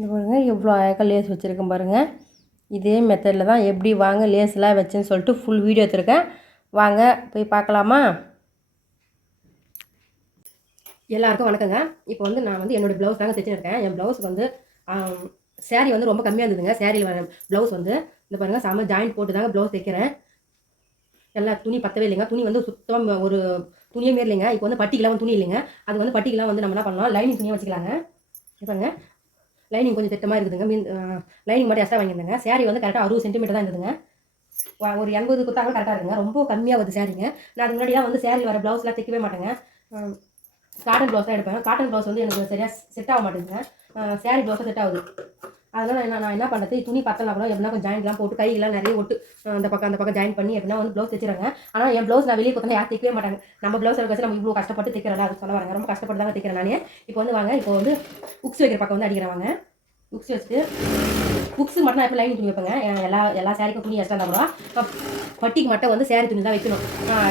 இந்த பாருங்க எவ்வளோ அழகாக லேஸ் வச்சுருக்கேன் பாருங்கள் இதே மெத்தடில் தான் எப்படி வாங்க லேஸ்லாம் வச்சேன்னு சொல்லிட்டு ஃபுல் வீடியோ எடுத்துருக்கேன். வாங்க போய் பார்க்கலாமா? எல்லாருக்கும் வணக்கங்க. இப்போ வந்து நான் வந்து என்னோடய ப்ளவுஸ் தாங்க தைச்சிருக்கேன் என் ப்ளவுஸ் வந்து சேரீ வந்து ரொம்ப கம்மியாக இருந்ததுங்க. சேரீயில் வர ப்ளவுஸ் வந்து இந்த பாருங்கள் செம்ம ஜாயின் போட்டு தாங்க ப்ளவுஸ் தைக்கிறேன். எல்லா துணி பத்தவே இல்லைங்க. துணி வந்து சுத்தமாக ஒரு துணியே மாரி இல்லைங்க. இப்போ வந்து பட்டிக்கெலாம் வந்து துணி இல்லைங்க. அது வந்து பட்டிக்கெலாம் வந்து நம்ம என்ன பண்ணலாம்? லைனிங் துணியாக வச்சுக்கலாங்க. இப்போங்க லைனிங் கொஞ்சம் திட்டமாக இருக்குதுங்க. மீன் லைனிங் மட்டும் எக்ஸ்ட்ரா வாங்கியிருந்தேங்க. சேரீ வந்து கரெக்டாக அறுபது சென்டிமீட்டர் தான் இருந்ததுங்க. ஒரு எண்பது குத்தாங்க கரெக்டாக இருக்குங்க. ரொம்ப கம்மியாக வருது சேரீங்க நான் அதுக்கு முன்னாடிலாம் வந்து சேரீ வர ப்ளவுஸ்லாம் தைக்கவே மாட்டேங்க. காட்டன் ப்ளவுஸ் தான் எடுப்பேன். காட்டன் ப்ளவுஸ் வந்து எனக்கு சரியாக செட் ஆக மாட்டேங்குதுங்க. சேரீ ப்ளவுஸாக செட் ஆகுது. அதனால் என்ன நான் என்ன பண்ணுறது துணி பத்தலாம் கூட எப்படின்னா கொஞ்சம் ஜாயின்ட்லாம் போட்டு கையெல்லாம் நிறைய ஒட்டு அந்த பக்கம் அந்த பக்கம் ஜாயின் பண்ணி எப்படின்னா வந்து ப்ளவுஸ் தைச்சிடுறாங்க ஆனால் என் ப்ளவுஸ் நான் வெளியே கொடுத்தா யாரும் தைக்கவே மாட்டாங்க. நம்ம ப்ளவுஸ் வச்சு நம்ம இவ்வளோ கஷ்டப்பட்டு தைக்கிறோம்ல அது சொல்ல வராங்க. ரொம்ப கஷ்டப்பட்டு தான் தைக்கிறேன் நானே. இப்போ வந்து வாங்க இப்போ வந்து உக்ஸ் வைக்கிற பக்கம் வந்து அடிக்கிறேன் வாங்க. உக்ஸ் வச்சுட்டு புக்ஸ் மட்டும் நான் எப்போ லைனிங் துணி வைப்பேங்க. எல்லா எல்லா சேரீக்கும் துணி எக்ஸ்ட்ரா தான் வரும் பட்டிக்கு மட்டும் வந்து சேரீ துணி தான் வைக்கணும்.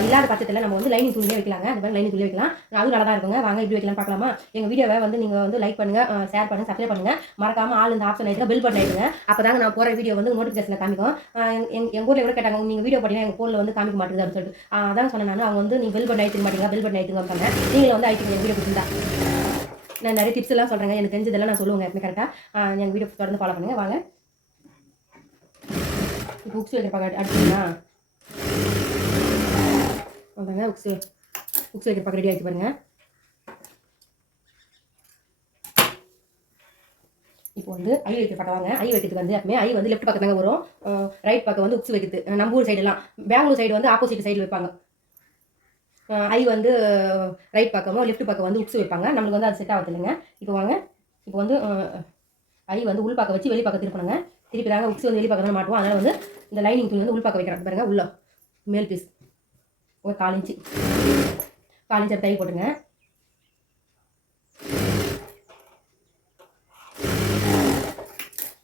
இல்லாத பட்சத்தில் நம்ம வந்து லைனிங் துணியே வைக்கலாங்க. அந்த மாதிரி லைனிங் துணி வைக்கலாம். அதுவும் நல்லா தான் இருக்குங்க. வாங்க இப்படி வைக்கலாம் பார்க்கலாமா? எங்கள் வீடியோவை வந்து நீங்கள் வந்து லைக் பண்ணுங்கள் ஷேர் பண்ணுங்கள் சப்ஸ்கிரைப் பண்ணுங்கள் மறக்காமல் ஆள் இந்த ஆப்ஷன் ஆயிடுங்க பில் பண்ணி ஆயிடுங்க அப்போ தாங்க நான் போகிற வீடியோ வந்து நோட்டிஃபிகேஷனில் காமிக்கும். எங்கள் ஊரில் கூட கேட்டாங்க நீங்கள் வீடியோ போட்டீங்கன்னா எங்கள் ஃபோனில் வந்து காமிக்க மாட்டேங்குது அப்படின்னு சொல்லிட்டு. அதான் சொன்னேன் நான். அவங்க வந்து நீங்கள் பில் பண்ணி ஆயிட்டு மாட்டீங்க பில் பண்ணி ஆயிட்டுங்க வைப்பாங்க நீங்களும் வந்து ஆயிட்டு எங்கள் வீடியோ கொடுத்துருந்தா. நான் நிறைய டிப்ஸ் எல்லாம் சொல்கிறேங்க எனக்கு தெரிஞ்சதெல்லாம் நான் சொல்லுவேங்க எப்பவுமே கரெக்டாக எங்கள் வீடியோ தொடர்ந்து ஃபாலோ பண்ணுங்கள் வாங்க. இப்போ புக்ஸ் வைக்கிற பக்கம் அடிச்சிங்களா வந்தாங்க புக்ஸ் புக்ஸ் வைக்கிற பக்கம் ரெடி ஆகி பாருங்கள் இப்போ வந்து ஐ வைக்கிற பக்கம் வாங்க. ஐ வைக்கிறதுக்கு வந்து எப்பவுமே ஐ வந்து லெஃப்ட் பக்கம் தாங்க வரும் ரைட் பக்கம் வந்து உக்ஸ் வைக்கிறது. நம்ம ஊர் சைடெல்லாம் பெங்களூர் சைடு வந்து ஆப்போசிட் சைடில் வைப்பாங்க. ஐ வந்து ரைட் பக்கமோ லெஃப்ட் பக்கம் வந்து உக்ஸ் வைப்பாங்க. நம்மளுக்கு வந்து அது செட் ஆகுது இல்லைங்க இப்போ வாங்க. இப்போ வந்து ஐ வந்து உள் பக்கம் வச்சு வெளி பக்கம் திருப்பணுங்க. திருப்பி தாங்க உக்ஸ் வந்து வெளி பக்கம் மாட்டுவோம். அதனால் வந்து இந்த லைனிங் துணி வந்து உள் பக்கம் வைக்கிறாங்க பாருங்க உள்ள. மேல் பீஸ் ஒரு கால் இன்ச்சு. கால் இன்ச்சு தை போட்டுங்க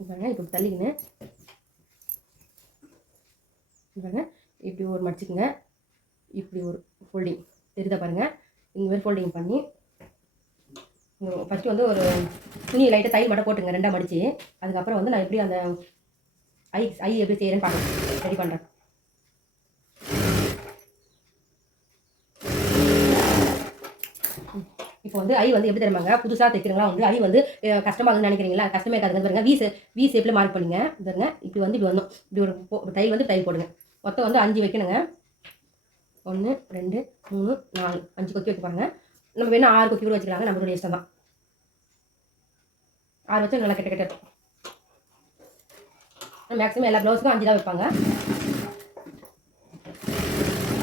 பாருங்க இப்போ தள்ளிக்கின்னு. பாருங்க இப்படி ஒரு மடிச்சுக்குங்க. இப்படி ஒரு ஃபோல்டிங் தெரியுதா பாருங்கள் இந்த மாதிரி ஃபோல்டிங் பண்ணி ஃபஸ்ட்டு வந்து ஒரு துணி லைட்டாக தையல் மட்டும் போட்டுங்க ரெண்டாக மடித்து அதுக்கப்புறம் வந்து நான் எப்படி அந்த ஐ ஐ எப்படி செய்கிறேன்னு பார்க்குறேன் ரெடி பண்ணுறேன் இப்போ வந்து ஐ வந்து எப்படி தருமாங்க புதுசாக தைக்கிறீங்களா வந்து ஐ வந்து கஷ்டமாக இருக்குன்னு நினைக்கிறீங்களா? கஷ்டமே இருக்காதுங்க. பாருங்க வீ வீ ஷேப்பில் மார்க் பண்ணுங்க. பாருங்க இப்படி வந்து இப்படி வந்தோம் இப்படி ஒரு தை வந்து தை போடுங்க. மொத்தம் வந்து அஞ்சு வைக்கணுங்க. ஒன்று ரெண்டு மூணு நாலு. அஞ்சு கொக்கி வைக்க பாருங்கள் நம்ம வேணா ஆறு கொக்கி கூட வச்சுக்கிறாங்க நம்மளுடைய இஷ்டம் தான் ஆறு வச்சு நல்லா கெட்ட கெட்ட இருக்கும். மேக்ஸிமம் எல்லா ப்ளவுஸுக்கும் அஞ்சு தான் வைப்பாங்க.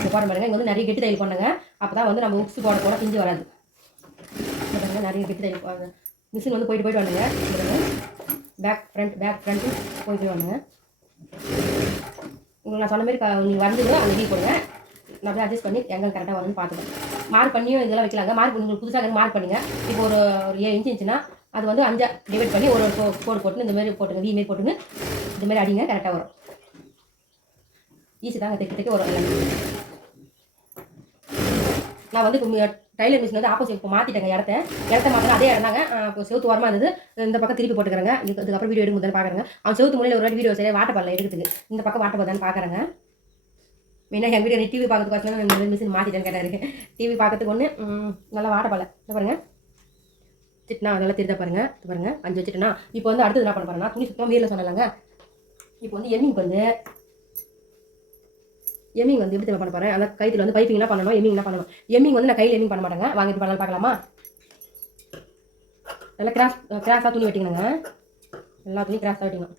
போட பாருங்க இங்கே வந்து நிறைய கெட்டு தையல் பண்ணுங்க அப்போ தான் வந்து நம்ம உப்ஸ் போட போட பிஞ்சு வராது. நிறைய கெட்டு தையல் போடுங்க மிஷின் வந்து போயிட்டு போயிட்டு வந்துங்க பேக் ஃப்ரண்ட் பேக் ஃப்ரண்ட் போயிட்டு வந்துங்க உங்களுக்கு நான் சொன்ன மாதிரி க- நீங்கள் வந்து அந்த வீ கொடுங்க நான் அப்படியே அட்ஜஸ்ட் பண்ணி எங்கே கரெக்டாக வரும்னு பார்த்துக்கோங்க. மார்க் பண்ணியும் இதெல்லாம் வைக்கலாங்க. மார்க் உங்களுக்கு புதுசாக மார்க் பண்ணுங்க. இப்போ ஒரு ஒரு ஏழு இன்ச்சு இருந்துச்சுன்னா அது வந்து அஞ்சா டிவைட் பண்ணி ஒரு ஒரு கோடு போட்டுன்னு இந்த மாதிரி போட்டுங்க வி மாரி போட்டுங்க இந்த மாதிரி அடிங்க கரெக்டாக வரும். ஈஸி தாங்க தைக்க தைக்க வரும் எல்லாமே. நான் வந்து இப்போ டைலர் மிஷின் வந்து ஆப்போசிட் இப்போ மாற்றிட்டேங்க இடத்த. இடத்த மாற்றினா அதே இடம் தாங்க. இப்போ செவுத்து ஓரமாக இருந்தது. இந்த பக்கம் திருப்பி போட்டுக்கிறேங்க. இதுக்கு அதுக்கப்புறம் வீடியோ எடுக்கும் போது பார்க்குறேங்க அவன் செவத்து முறையில் ஒரு வாட்டி வீடியோ சரியாக வாட்டப்படல எடுக்கிறதுக்கு. இந்த பக்கம் வாட்டப்பதான்னு பார்க்குறேங்க மெயினாக என் வீடியோ டிவி பார்க்கறதுக்கு இந்த மிஷின் மாற்றிட்டேன்னு கேட்டாரு. டிவி பார்க்கறதுக்கு ஒன்று நல்லா வாட்டப்படல பாருங்கள் பாருங்க. சிட்டுனா அதெல்லாம் திருத்த பாருங்க. பாருங்கள் அஞ்சு வச்சுட்டுனா இப்போ வந்து அடுத்தது என்ன பண்ண போறேன்னா துணி சுத்தமாக வீரில் சொன்னலங்க இப்போ வந்து எம்மிங் வந்து எம்மிங் வந்து எப்படி பண்ண போறேன்? அந்த கைத்தில் வந்து பைப்பிங் என்ன பண்ணணும் எம்மிங் என்ன பண்ணணும். எம்மிங் வந்து நான் கையில் எம்மிங் பண்ண மாட்டேங்க. வாங்கிட்டு பண்ணலாம் பார்க்கலாமா? நல்லா கிராஸ் கிராஸாக துணி வெட்டிக்கணுங்க. எல்லா துணியும் கிராஸாக வெட்டிக்கணும்.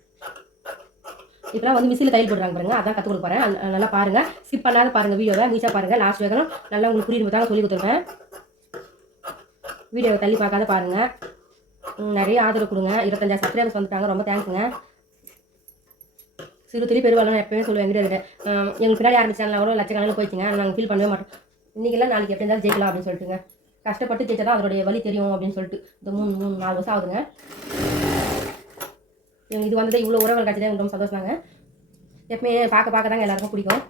இப்போலாம் வந்து மிஷினில் தையல் போடுறாங்க பாருங்க. அதான் கற்றுக் கொடுக்க போகிறேன் நல்லா பாருங்க. ஸ்கிப் பண்ணாத பாருங்க வீடியோவை மீச்சா பாருங்க. லாஸ்ட் வேகணும் நல்லா உங்களுக்கு புரியுது தான் சொல்லி கொடுத்துருவேன் வீடியோவை தள்ளி பார்க்காத பாருங்கள் நிறைய ஆதரவு கொடுங்க. இருபத்தஞ்சாயிரம் சப்ஸ்கிரைபர்ஸ் வந்துட்டாங்க. ரொம்ப தேங்க்ஸுங்க சிறு திரு பெருவாளும் எப்பவுமே சொல்லுவேன். எங்கிட்ட இருக்கு எங்களுக்கு பின்னாடி ஆரம்பிச்சாங்களா கூட லட்சக்கணக்கில் போயிடுச்சுங்க. நாங்கள் ஃபீல் பண்ணவே மாட்டோம். இன்றைக்கெல்லாம் நாளைக்கு எப்படி இருந்தாலும் ஜெயிக்கலாம் அப்படின்னு சொல்லிட்டுங்க. கஷ்டப்பட்டு ஜெயிச்சா தான் அதோடைய வழி தெரியும் அப்படின்னு சொல்லிட்டு. இந்த மூணு மூணு நாலு வருஷம் ஆகுதுங்க. இது வந்து இவ்வளோ உறவுகள் கிடச்சதே தான் ரொம்ப சந்தோஷம் தாங்க எப்பவுமே பார்க்க பார்க்க தாங்க எல்லாருக்கும் பிடிக்கும்.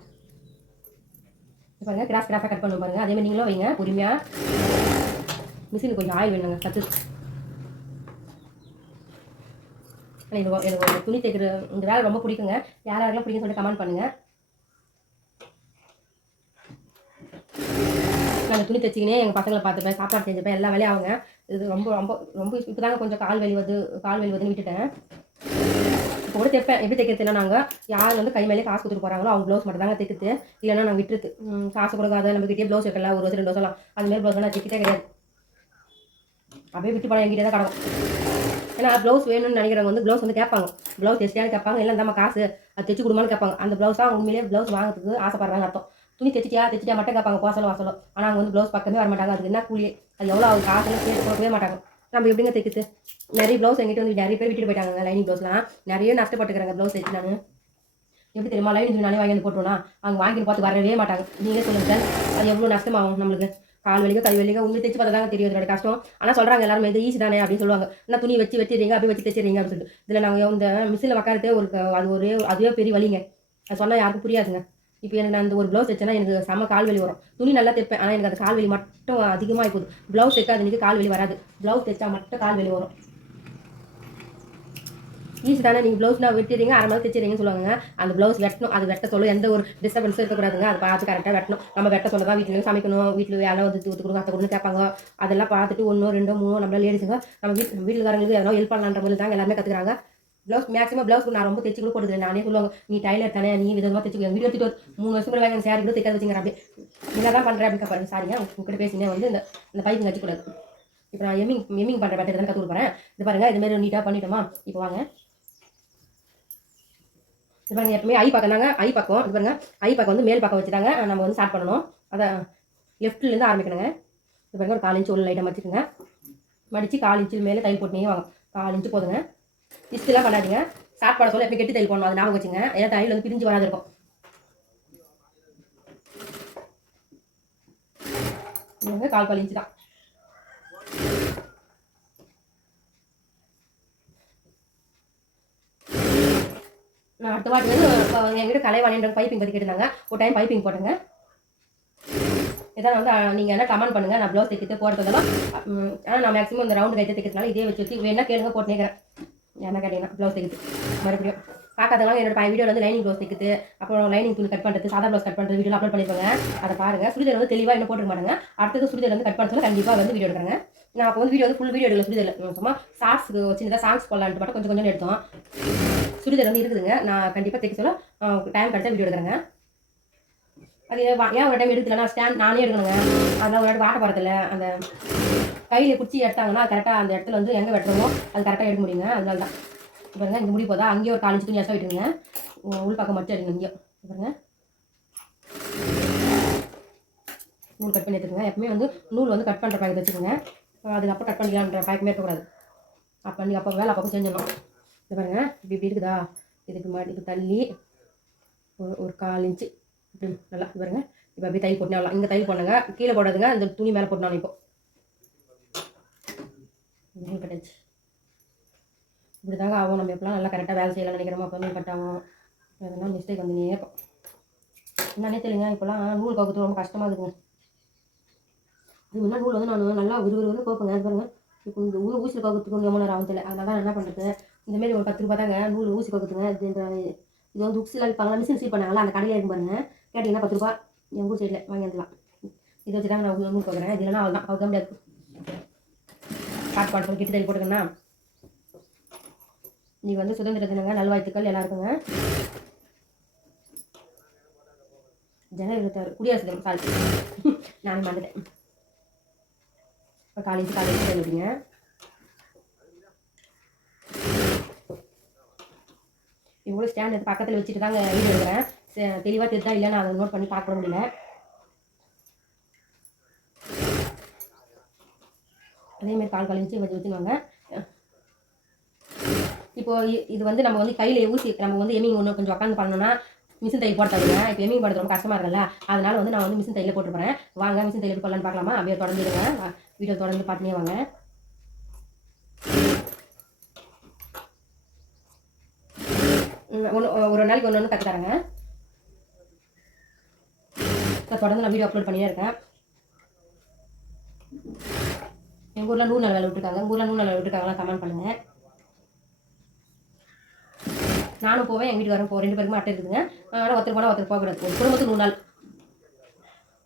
பாருங்கள் கிராஸ் கிராஸாக கட் பண்ண பாருங்கள் அதே மாதிரி நீங்களும் வைங்க பொறுமையாக மிஷினுக்கு கொஞ்சம் ஆயில் வேணுங்க கற்று எனக்கு எனக்கு ஒரு துணி தைக்கிற இந்த வேலை ரொம்ப பிடிக்குங்க. யார் யாரெல்லாம் பிடிக்கும் சொல்லிட்டு கமெண்ட் பண்ணுங்கள் நான் துணி தைச்சிக்கினே எங்கள் பசங்களை பார்த்துப்பேன் சாப்பாடு செஞ்சுப்பேன் எல்லா வேலையும் அவங்க இது ரொம்ப ரொம்ப ரொம்ப இப்போ தாங்க கொஞ்சம் கால் வலி வருது கால் வலி வருதுன்னு விட்டுட்டேன். இப்போ கூட தைப்பேன் எப்படி தைக்கிறதுனா நாங்கள் யார் வந்து கை மேலே காசு கொடுத்துட்டு போகிறாங்களோ அவங்க ப்ளவுஸ் மட்டும் தாங்க தைக்கிறது. இல்லைன்னா நாங்கள் விட்டுருது காசு கொடுக்காத நம்ம கிட்டே ப்ளவுஸ் வைக்கலாம் ஒரு வருஷம் ரெண்டு வருஷம்லாம். அந்த மாதிரி ப்ளவுஸ் நான் தைக்கிட்டே கிடையாது. அப்படியே விட்டு போனால் என்கிட்ட தான் கிடக்கும். ஏன்னா ப்ளவுஸ் வேணும்னு நினைக்கிறவங்க வந்து ப்ளவுஸ் வந்து கேட்பாங்க. ப்ளவுஸ் தைச்சியான்னு கேட்பாங்க. இல்லை இந்தாம்மா காசு அது தைச்சு கொடுமான்னு கேட்பாங்க. அந்த ப்ளவுஸ் தான் உண்மையிலேயே ப்ளவுஸ் வாங்குறதுக்கு ஆசைப்படுறாங்க அர்த்தம். துணி தைச்சிட்டியா? தைச்சிட்டியா மட்டும் கேட்பாங்க. போசலோ வாசலும் ஆனால் அவங்க வந்து ப்ளவுஸ் பக்கமே வர மாட்டாங்க அதுக்கு என்ன கூலி? அது எவ்வளோ அவங்க காசு சேர்த்து கொடுக்கவே மாட்டாங்க. நம்ம எப்படிங்க தைக்கிறது? நிறைய ப்ளவுஸ் எங்கிட்ட வந்து நிறைய பேர் விட்டுட்டு போயிட்டாங்க லைனிங் ப்ளவுஸ்லாம் நிறைய நஷ்டப்பட்டுக்கிறாங்க ப்ளவுஸ் தைச்சு நான். எப்படி தெரியுமா? லைனிங் துணி நானே வாங்கி வந்து போட்டோம்னா அவங்க வாங்கி பார்த்து வரவே மாட்டாங்க. நீங்களே சொல்லுங்க அது எவ்வளோ நஷ்டமாகும் நம்மளுக்கு? கால் வலிக்க கை வலிக்க உங்களுக்கு தைச்சு பார்த்தா தாங்க தெரியும். இதோட கஷ்டம். ஆனால் சொல்கிறாங்க எல்லாரும் இது ஈஸி தானே அப்படின்னு சொல்லுவாங்க. என்ன துணி வச்சு வச்சுறீங்க அப்படியே வச்சு தைச்சிடுறீங்க அப்படின்னு சொல்லிட்டு. இதில் நாங்கள் இந்த மிஷினில் உட்காரத்தே ஒரு அது ஒரே அதுவே பெரிய வலிங்க. அது சொன்னால் யாருக்கும் புரியாதுங்க. இப்போ எனக்கு நான் அந்த ஒரு ப்ளவுஸ் தைச்சேன்னா எனக்கு செம கால் வலி வரும். துணி நல்லா தைப்பேன். ஆனால் எனக்கு அந்த கால் வலி மட்டும் அதிகமாக போகுது. ப்ளவுஸ் தைக்காது எனக்கு கால் வலி வராது. ப்ளவுஸ் தைச்சா மட்டும் கால் வலி வரும். ஈஸி தானே? நீங்கள் ப்ளவுஸ்னா வெட்டிடுறீங்க அரை மாதிரி தைச்சிடுறீங்கன்னு சொல்லுவாங்க அந்த ப்ளவுஸ் வெட்டணும். அது வெட்ட சொல்ல எந்த ஒரு டிஸ்டர்பன்ஸும் இருக்கக்கூடாதுங்க. அதை பார்த்து கரெக்டாக வெட்டணும். நம்ம வெட்ட சொல்ல தான் வீட்டில் சமைக்கணும். வீட்டில் வேலை வந்து ஊற்று கொடுங்க அத்தை கொடுங்க கேட்பாங்க. அதெல்லாம் பார்த்துட்டு ஒன்றோ ரெண்டோ மூணோ நம்மளால் லேடிஸுங்க நம்ம வீட்டு வீட்டுக்காரங்களுக்கு எதனா ஹெல்ப் பண்ணலான்ற மாதிரி தாங்க எல்லாமே கற்றுக்குறாங்க ப்ளவுஸ் மேக்ஸிமம் ப்ளவுஸ் நான் ரொம்ப தைச்சு கூட போடுறது நானே சொல்லுவாங்க நீ டைலர் தானே நீ விதமாக தைச்சு வீடியோ எடுத்துட்டு ஒரு மூணு வருஷம் கூட வாங்க சாரி கூட தைக்காத வச்சுங்க அப்படியே என்ன தான் பண்ணுறேன் அப்படின்னு பாருங்க சாரிங்க உங்ககிட்ட பேசினேன் வந்து இந்த இந்த பைப்பு வச்சுக்கூடாது. இப்போ நான் எம்மிங் எம்மிங் பண்ணுற பேட்டர் தான் கற்று கொடுப்பேன். இது பாருங்க இது மாதிரி நீட்டாக பண்ணிட்டோமா? இப்போ வாங்க. இது பாருங்க எப்பவுமே ஐ பக்கம் தாங்க ஐ பக்கம். இது பாருங்க ஐ பக்கம் வந்து மேல் பக்கம் வச்சுட்டாங்க நம்ம வந்து ஸ்டார்ட் பண்ணணும். அதை லெஃப்ட்லேருந்து ஆரம்பிக்கணுங்க. இது பாருங்க ஒரு கால் இன்ச்சு உள்ள லைட்டாக மடிச்சுக்கோங்க. மடித்து கால் இன்ச்சு மேலே தையல் போட்டுனே வாங்க. கால் இன்ச்சு போதுங்க. இஸ்டெல்லாம் பண்ணாதீங்க. சாப்பாடு சொல்ல எப்போ கெட்டி தையல் போடணும். அது ஞாபகம் வச்சுங்க. ஏன்னா தையல் வந்து பிரிஞ்சு வராது இருக்கும். இவங்க கால் கால் இன்ச்சு தான் நான் அடுத்த வாட்டி வந்து இப்போ என்கிட்ட கலைவாணின்ற பைப்பிங் பற்றி கேட்டிருந்தாங்க. ஒரு டைம் பைப்பிங் போட்டுங்க. இதான் வந்து நீங்கள் என்ன கமெண்ட் பண்ணுங்கள் நான் ப்ளவுஸ் தைக்கிறது போடுறதெல்லாம் ஆனால் நான் மேக்ஸிமம் இந்த ரவுண்டு கைத்தை தைக்கிறதுனால இதே வச்சு வச்சு என்ன கேளுங்க போட்டுனேக்கிறேன் என்ன கேட்டீங்கன்னா ப்ளவுஸ் தைக்குது மறுபடியும் பார்க்காதவங்க என்னோட வீடியோவில் வந்து லைனிங் ப்ளவுஸ் தைக்குது அப்புறம் லைனிங் துணி கட் பண்ணுறது சாதா ப்ளவுஸ் கட் பண்ணுறது வீடியோ அப்லோட் பண்ணிருப்பாங்க. அதை பாருங்கள் சுடிதார் வந்து தெளிவாக என்ன போட்டுக்க மாட்டாங்க. அடுத்தது சுடிதார் வந்து கட் பண்ணுறது கண்டிப்பாக வந்து வீடியோ எடுக்கிறாங்க. நான் அப்போ வந்து வீடியோ வந்து ஃபுல் வீடியோ எடுக்கல சுடிதார் சும்மா சாங்ஸ் சின்னதாக சாங்ஸ் போடலான்ட்டு மட்டும் கொஞ்சம் கொஞ்சம் எடுத்தோம். சுடிதார் வந்து இருக்குதுங்க. நான் கண்டிப்பாக தைக்க சொல்ல டைம் கிடைச்சா வீடியோ எடுக்கிறேங்க. அது ஏன் ஒரு டைம் எடுக்கலன்னா ஸ்டாண்ட் நானே எடுக்கணுங்க. அதெல்லாம் ஒரு வாட்ட போகிறதில்ல அந்த கையில் குச்சி எடுத்தாங்கன்னா கரெக்டாக அந்த இடத்துல வந்து எங்கே வெட்டுறோமோ அது கரெக்டாக எடுக்க முடியுங்க. அதனால தான் பாருங்க இங்கே முடி போதா? அங்கேயே ஒரு காலஞ்சு துணி எக்ஸ்ட்ரா விட்டுருங்க உள் பக்கம் மட்டும் எடுங்க இங்கேயும். பாருங்க. நூல் கட் பண்ணி எடுத்துக்கோங்க. எப்பவுமே வந்து நூல் வந்து கட் பண்ணுற பாக்கெட் வச்சுக்கோங்க. அதுக்கப்புறம் கட் பண்ணிக்கலாம்ன்ற பயக்கமே இருக்கக்கூடாது. அப்போ நீங்கள் அப்போ வேலை அப்பப்போ செஞ்சிடலாம். இது பாருங்க இப்படி இப்படி இருக்குதா? இதுக்கு மாதிரி இப்போ தள்ளி ஒரு ஒரு கால் இன்ச்சு இப்படி நல்லா. இது பாருங்க. இப்போ அப்படியே தையல் போட்டுனா இங்கே தையல் போடுங்க கீழே போடாதுங்க. அந்த துணி மேலே போட்டுனாலும் இப்போ. நூல் கட்டாச்சு இப்படி தாங்க ஆகும். நம்ம எப்பெல்லாம் நல்லா கரெக்டாக வேலை செய்யலாம் நினைக்கிறோமோ அப்போ நூல் கட் ஆகும் எதனா மிஸ்டேக் வந்துனே இருக்கும். என்னன்னே தெரியுங்க இப்போலாம் நூல் கோக்குறது ரொம்ப கஷ்டமாக இருக்குங்க. அது முன்னாடி நூல் வந்து நான் நல்லா விறு விறுவிறு கோப்பேங்க அது பாருங்க. இப்போ இந்த ஊர் ஊசி கோக்கிறதுக்கு ரொம்ப நேரம் ஆகும் தெரியல அதனால தான் என்ன பண்ணுறது இந்தமாரி ஒரு பத்து ரூபா தாங்க நூல் ஊசி கோக்குதுங்க இது இந்த இது வந்து உக்ஸில் விற்பாங்களா மிஷின் சீல் பண்ணாங்களா அந்த கடையில் இருக்கும் பாருங்க. கேட்டிங்கன்னா பத்து ரூபா. எங்கள் ஊர் சைடில் வாங்கி வந்துடலாம் இதை வச்சு தான் நான் நூல் கோக்குறேன் இது இல்லைனா அவள் தான் அவுக்க முடியாது. காட்டு பாட்டு கிட்ட தள்ளி போட்டுக்கண்ணா நீ வந்து சுதந்திர தினங்க நல்வாழ்த்துக்கள் எல்லாருக்குங்க. ஜனவரி இருபத்தாறு குடியரசு தினம் சாரி நான் மறந்துட்டேன் இப்போ காலேஜ் காலேஜ் எழுதிங்க இவ்வளோ ஸ்டாண்ட் பக்கத்தில் வச்சுட்டு தாங்க வீடியோ எடுக்கிறேன். தெளிவாக தெரிஞ்சா இல்லை நான் அதை நோட் பண்ணி பார்க்க முடியல. அதேமாதிரி பால் கால் இன்ச்சு வச்சு வச்சுருவாங்க இப்போது இது வந்து நம்ம வந்து கையில் ஊசி நம்ம வந்து எமிங் ஒன்று கொஞ்சம் உட்காந்து பண்ணணும்னா மிஷின் தையல் போட்டாதுங்க இப்போ எமிங் போடுறது ரொம்ப கஷ்டமாக இருக்குல்ல. அதனால் வந்து நான் வந்து மிஷின் தையல போட்டு போகிறேன் வாங்க மிஷின் தையல் போடலான்னு பார்க்கலாமா? அப்படியே தொடர்ந்துடுங்க. வீடியோ தொடர்ந்து பார்த்துனே வாங்க. ஒன்று ஒரு நாளைக்கு ஒன்று ஒன்று கற்றுத்தரேங்க நான் தொடர்ந்து நான் வீடியோ அப்லோட் பண்ணியே இருக்கேன். எங்கள் ஊரில் நூறு நாள் விட்டுருக்காங்க. எங்கள் ஊரில் நூறு நாள் வேலை விட்டுருக்காங்களா? கமெண்ட் பண்ணுங்கள் நானும் போவேன். எங்கள் வீட்டுக்காரரும் போவோம் ரெண்டு பேருக்குமே அட்டை இருக்குதுங்க. ஆனால் ஒருத்தர் போனால் ஒருத்தர் போகக்கூடாது. ஒரு குடும்பத்துக்கு நூறு நாள்.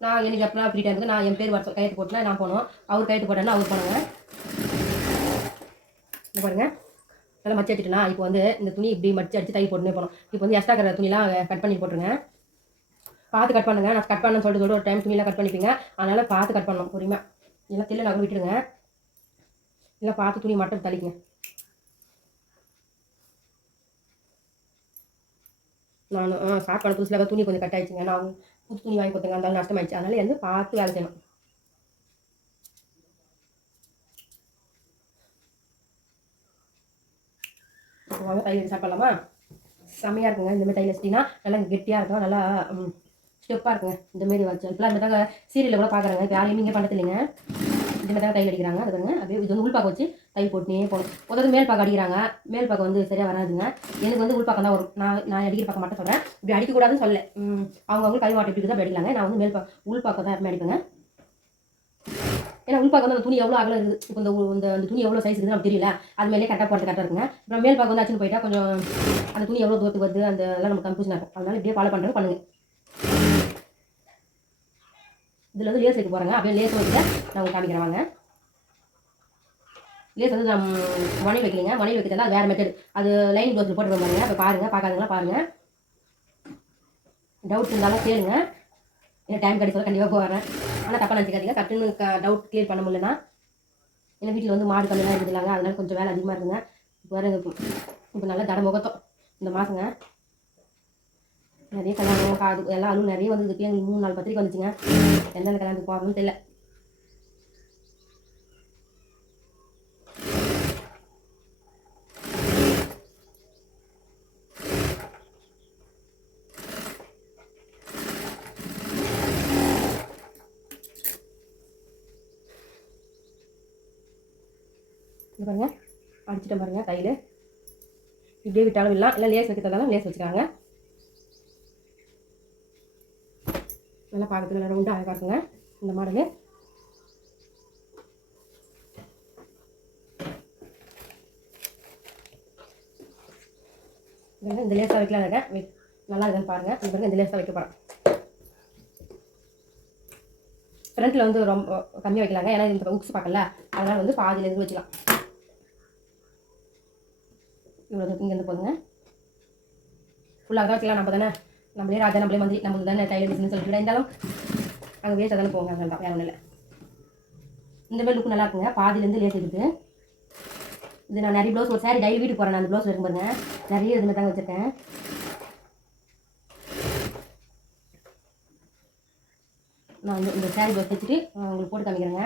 நான் எனக்கு எப்போ ஃப்ரீ டைமுக்கு நான் என் பேர் வருஷம் கையெழுத்து போட்டுனா நான் போனோம். அவர் கையெழுத்து போட்டேன்னா அவர் போனாங்க. பாருங்கள் பாருங்க. நல்லா மச்சி அடிச்சிட்டுனா இப்போ வந்து இந்த துணி இப்படி மடிச்சு அடிச்சு தை போட்டுனே போகணும் இப்போ வந்து எக்ஸ்ட்ரா இருக்கிற துணிலாம் கட் பண்ணி போட்டுருங்க. பார்த்து கட் பண்ணுங்க. நான் கட் பண்ணணும்னு சொல்லிட்டு சொல்லிட்டு ஒரு டைம் துணியெல்லாம் கட் பண்ணிப்பீங்க. அதனால் பார்த்து கட் பண்ணணும். பொறுமையாக எல்லாம் தெரியல நகர் விட்டுருங்க இல்லை பார்த்து துணி மட்டும் தள்ளிங்க நான் ஸ்டார்ட் பண்ண புதுசில் துணி கொஞ்சம் கட் ஆயிடுச்சுங்க. நான் புது துணி வாங்கி கொடுத்தங்க அந்த நஷ்டமாயிடுச்சு. அதனால வந்து பார்த்து வேலை செய்யணும். வாங்க தையல் ஸ்டார்ட் பண்ணலாமா செம்மையாக இருக்குங்க. இந்த மாதிரி தையல் வச்சிட்டிங்கன்னா நல்லா கெட்டியாக இருக்கும். நல்லா ஸ்டெப்பாக இருக்குங்க. இந்த மாதிரி வச்சு இப்போலாம் இந்த தாங்க சீரியலில் கூட பார்க்குறாங்க இப்போ யாரையும் இங்கே பண்ணுறது இதில் தான் தையல் அடிக்கிறாங்க. அது பாருங்க. அப்படியே இது வந்து உள்பாக்க வச்சு தையல் போட்டுனே போகணும். முதல்ல மேல் பாக்கம் அடிக்கிறாங்க. மேல் பாக்கம் வந்து சரியாக வராதுங்க. எனக்கு வந்து உள்பாக்கம் தான் வரும். நான் நான் அடிக்கிற பக்கம் மட்டும் சொல்கிறேன் இப்படி அடிக்கக்கூடாதுன்னு சொல்ல அவங்க அவங்க கை மாட்டு இப்படி தான் அடிக்கலாங்க. நான் வந்து மேல் பா உள்பாக்கம் தான் அடிப்பேங்க. ஏன்னா உள்பாக்கம் வந்து அந்த துணி எவ்வளோ அகலம் இருக்குது. இப்போ இந்த இந்த அந்த துணி எவ்வளோ சைஸ் இருக்குதுன்னு நமக்கு தெரியல. அது மேலே கரெக்டாக போகிறது கரெக்டாக இருக்குங்க. அப்புறம் மேல் பாக்கம் வந்து அச்சுன்னு போயிட்டா கொஞ்சம் அந்த துணி எவ்வளோ தூரத்துக்கு வருது அந்த எல்லாம் நமக்கு கன்ஃபியூஷன் இருக்கும் அதனால இப்படியே ஃபாலோ பண்ணுறது பண்ணுங்க. இதில் வந்து லேஸ் வைக்க போகிறேங்க அப்படியே லேஸ் வச்சுட்டு நான் உங்களுக்கு காமிக்கிறேன். வாங்க. லேஸ் வந்து நான் மணி வைக்கலைங்க. மனைவி வைக்கிறதா அது வேறு மெத்தட் அது லைன் க்ளோஸில் போட்டு பாருங்க. இப்போ பாருங்கள் பார்க்காதுங்களா? பாருங்கள் டவுட் இருந்தாலும் கேளுங்க. எனக்கு டைம் கிடைச்சா கண்டிப்பாக போகிறேன் ஆனால் தப்பாக நினச்சிக்காதீங்க. கட்டுன்னு டவுட் கிளியர் பண்ண முடியலன்னா ஏன்னா வீட்டில் வந்து மாடு கம்மியாக இருக்குதுலாங்க அதனால கொஞ்சம் வேலை அதிகமாக இருக்குங்க. இப்போ வேறு இப்போ நல்லா தட முகத்தம் இந்த மாதங்க நிறைய கல்யாணம் காது எல்லாம் அதுவும் நிறைய வந்து எங்களுக்கு மூணு நாள் பத்திரிக்கை வந்துச்சுங்க. எந்தெந்த கல்யாணத்துக்கு போகணும்னு தெரியல. இது பாருங்க. அடிச்சிட்டேன் பாருங்க கையில். இப்படியே விட்டாலும் இல்லை இல்லை லேஸ் வைக்கிறதாலும் லேஸ் வச்சுக்காங்க நல்லா பார்க்கறதுக்கு நல்லா ரவுண்டாக அழகாக இருக்குங்க இந்த மாடலு. இதெல்லாம் இந்த லேசாக வைக்கலாம் இருக்க நல்லா இருக்குன்னு பாருங்கள் இது பாருங்க இந்த லேசாக வைக்க போகிறேன் ஃப்ரண்ட்டில் வந்து ரொம்ப கம்மியாக வைக்கலாங்க. ஏன்னா இந்த உக்ஸ் பார்க்கல. அதனால் வந்து பாதியிலேருந்து வச்சுக்கலாம். இவ்வளோ இங்கேருந்து போதுங்க. ஃபுல்லாக தான் வைக்கலாம் நம்ம தானே? நம்மளே ராஜா நம்மளே மந்திரி நம்மளுக்கு தானே டைலர் பிஸ்னஸ் சொல்லிட்டு இருந்தாலும் அங்கே வேஸ்ட்டாக தானே போங்க அங்கே தான் வேற ஒன்றும் இல்லை. இந்த மாதிரி லுக்கு நல்லா இருக்குங்க. பாதிலேருந்து லேஸ் இருக்குது இது நான் நிறைய ப்ளவுஸ் ஒரு சாரி டெய்லி வீட்டுக்கு போகிறேன் நான் அந்த ப்ளவுஸ் இருக்கும் பாருங்க. நிறைய இதுமாதிரி தாங்க வச்சுருக்கேன். நான் இந்த இந்த சாரி ப்ளவுஸ் வச்சுட்டு உங்களுக்கு போட்டு காமிக்கிறேங்க.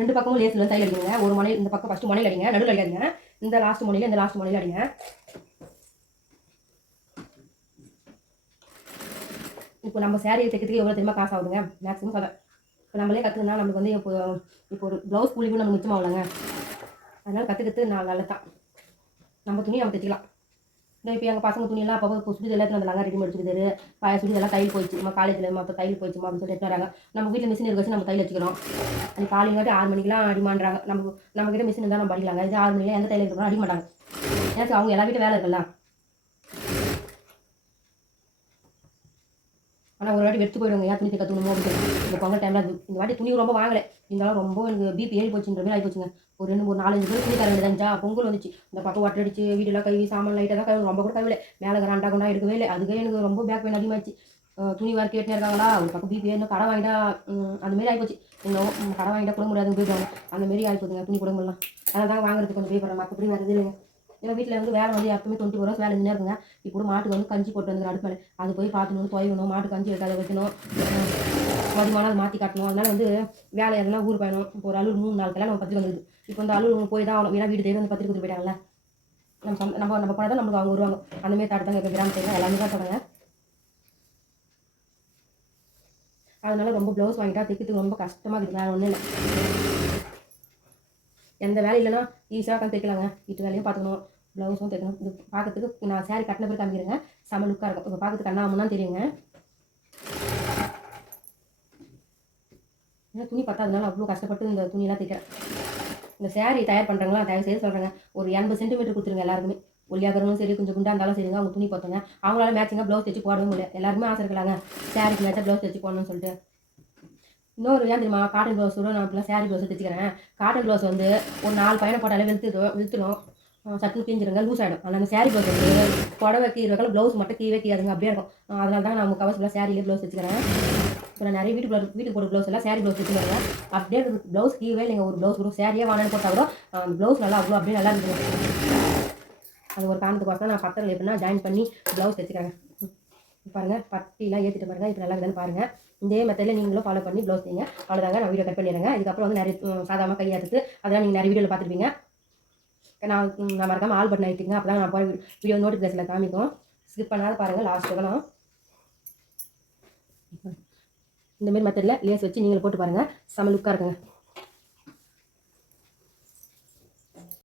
ரெண்டு பக்கமும் லேஸ்ல வந்து தையல் அடிக்கணுங்க. ஒரு மலை இந்த பக்கம் ஃபஸ்ட்டு மலையில் அடிங்க. நடுவில் அடிக்காதுங்க. இந்த லாஸ்ட் முனையில் இந்த லாஸ்ட் முனையில் அடிங்க. இப்போ நம்ம சேரீ தைக்கிறதுக்கு எவ்வளோ தெரியுமா காசு ஆகுதுங்க? மேக்ஸிமம் சொல்கிறேன் இப்போ நம்மளே கற்றுக்கணும்னா நமக்கு வந்து இப்போ இப்போ ஒரு ப்ளவுஸ் கூலி கூட நமக்கு மிச்சமாகலங்க அதனால் கற்றுக்கிறது நான் நல்லது தான் நம்ம துணி நம்ம தைச்சிக்கலாம் இந்த இப்போ எங்கள் பசங்க துணியெல்லாம் அப்போ இப்போ சுடிதார் எல்லாத்தையும் வந்தாங்க ரெடிமேட் சுடிதார் பழைய சுடிதார் தையல் போயிடுச்சு. நம்ம காலேஜில் மொத்தம் தையல் போயிடுச்சுமா அப்படின்னு சொல்லிட்டு எடுத்துட்டு வராங்க. நம்ம வீட்டில் மிஷின் இருக்க வச்சு நம்ம தையல் வச்சுக்கிறோம் அது காலைங்காட்டி ஆறு மணிக்கெலாம் அடிமான்றாங்க. நம்ம நம்ம கிட்ட மிஷின் இருந்தால் நம்ம படிக்கலாங்க இது ஆறு மணிக்கெலாம் எந்த தையல் இருக்கிறோம் அடிக்க மாட்டாங்க ஏன்னா அவங்க எல்லா வீட்டும் வேலை இருக்கலாம் ஆனால் ஒரு வாட்டி எடுத்து போயிடுவாங்க ஏன் துணி தைக்க தூணுமோ அப்படின்னு இந்த பொங்கல் டைமில் இந்த வாட்டி துணி ரொம்ப வாங்கலை. இருந்தாலும் ரொம்ப எனக்கு பிபி ஏறி போச்சுன்ற மாதிரி ஆகி போச்சுங்க ஒரு ரெண்டு ஒரு நாலஞ்சு பேர் துணி தர வேண்டியதா பொங்கல் வந்துச்சு. இந்த பக்கம் ஒட்டை அடிச்சு வீடெல்லாம் கழுவி சாமான் லைட்டாக தான் கழுவி ரொம்ப கூட கழுவில. மேலே ரெண்டா கொண்டா எடுக்கவே இல்லை. அதுக்கே எனக்கு ரொம்ப பேக் பெயின் அதிகமாகிச்சு துணி வேறு கேட்டுனே இருக்காங்களா? ஒரு பக்கம் பிபி ஏறினா கடை வாங்கிட்டா அந்தமாரி ஆகிப்போச்சு இன்னும் கடை வாங்கிட்டா கொடுக்க முடியாதுன்னு போயிடுவாங்க. அந்த மாதிரி ஆகிப்போதுங்க துணி கொடுங்கலாம். முடியலாம் தான் வாங்குறதுக்கு கொஞ்சம் பே பண்ணுறேன் மற்றபடி வேறு இது இல்லைங்க. எங்கள் வீட்டில் வந்து வேலை வந்து எப்பவுமே டுவெண்ட்டி ஹவர்ஸ் வேலை இருந்துனே இருக்குங்க. இப்போ கூட மாட்டுக்கு வந்து கஞ்சி போட்டு வந்து அடுப்பு மேலே. அது போய் பார்த்துக்கணும் துவைக்கணும். மாட்டு கஞ்சி வைக்காத வைக்கணும். மதியமான அதை மாற்றி காட்டணும். அதனால வந்து வேலை எதுனா ஊர் பயணம் இப்போ ஒரு அலுவல் மூணு நாள் நம்ம பத்திரிக்கை வந்துருக்கு இப்போ இந்த அலுவல் போய் தான் ஆகணும். ஏன்னா வீடு தேடி வந்து பத்திரிக்கை கொடுத்து போயிட்டாங்கல்ல. நம்ம நம்ம நம்ம போனால் தான் நம்மளுக்கு அவங்க வருவாங்க. அந்த மாதிரி தாட்டு தாங்க இப்போ கிராமத்தில் எல்லாமே தான் சொல்கிறாங்க அதனால ரொம்ப ப்ளவுஸ் வாங்கிட்டா தைக்கிறதுக்கு ரொம்ப கஷ்டமாக இருக்குது. வேறு ஒன்றும் இல்லை. எந்த வேலை இல்லைன்னா ஈஸியாக உட்காந்து தைக்கலாங்க. வீட்டு வேலையும் பார்த்துக்கணும் ப்ளவுஸும் தைக்கணும். இது பார்க்கறதுக்கு நான் சேரீ கட்டின பிறகு காமிக்கிறேங்க. செம லுக்காக இருக்கும். இப்போ பார்க்கறதுக்கு அண்ணாமன்னா தெரியுங்க. ஏன்னா துணி பத்தாதனால அவ்வளோ கஷ்டப்பட்டு இந்த துணியெல்லாம் தைக்கிறேன் இந்த சேரீ தயார் பண்ணுறாங்களா தயவு செய்து சொல்கிறேங்க ஒரு எண்பது சென்டிமீட்டர் கொடுத்துருங்க எல்லாருக்குமே. ஒல்லியாகிறவங்களும் சரி கொஞ்சம் குண்டாக இருந்தாலும் சரிங்க. அவங்க துணி பார்த்துங்க அவங்களால மேட்சிங்காக ப்ளவுஸ் தைச்சு போடவே முடியல. எல்லாருமே ஆசை இருக்கலாங்க. சேரீக்கு மேட்சாக ப்ளவுஸ் தைச்சு போடணும்னு சொல்லிட்டு. இன்னொரு ஏன் தெரியுமா? காட்டன் ப்ளவுஸ் கூட நான் இப்பெல்லாம் சேரீ ப்ளவுஸ் தைச்சிக்கிறேன். காட்டன் ப்ளவுஸ் வந்து ஒரு நாலு பையனை போட்டாலே வெளுத்துடும் விழுத்துடும் சட்டுன்னு பிஞ்சிருங்க லூஸ் ஆகிடும் ஆனால் அந்த சாரி ப்ளவுஸ் வந்து புடவை கீழே ப்ளவுஸ் மட்டும் கீழே கீழாதுங்க அப்படியே இருக்கும். அதனால தான் நான் முக்கால்வாசி ஃபுல்லாக சாரியிலே ப்ளவுஸ் வச்சுக்கிறேன். இப்போ நான் நிறைய வீட்டுக்கு வீட்டுக்கு போட்டு ப்ளவுஸ் எல்லாம் சாரி ப்ளவுஸ் வச்சுக்கிறேன் அப்படியே ப்ளவுஸ் கீழே நீங்கள் ஒரு ப்ளவுஸ் கூட சாரியே வாங்கினு போட்டால் கூட அந்த ப்ளவுஸ் நல்லா அவ்வளோ அப்படியே நல்லா இருக்குது அது ஒரு காரணத்துக்கோசரம் நான் பத்திரம் எப்படின்னா ஜாயின் பண்ணி ப்ளவுஸ் தைச்சிக்கிறேங்க பாருங்கள் பட்டிலாம் ஏற்றிட்டு பாருங்கள் இப்போ நல்லா இருக்குதுன்னு பாருங்கள் இதே மெத்தடில் நீங்களும் ஃபாலோ பண்ணி ப்ளவுஸ் செய்யுங்க அவ்வளோதாங்க நான் வீடியோ கட் பண்ணிடுறேங்க. இதுக்கப்புறம் வந்து நிறைய உம், சாதாரணமாக கையாட்டுறது அதெல்லாம் நீங்கள் நிறைய வீடியோவில் பார்த்துருப்பீங்க. நான் நான் மறக்காமல் ஆல் பட்டன் ஆகிட்டுங்க அப்போ தான் நான் போய் வீடியோ நோட்டிஃபிகேஷனில் காமிக்கும். ஸ்கிப் பண்ணாத பாருங்கள் லாஸ்ட் வரலாம் இந்தமாரி மெத்தடில் லேஸ் வச்சு நீங்கள் போட்டு பாருங்கள் செம லுக்காக இருக்குங்க.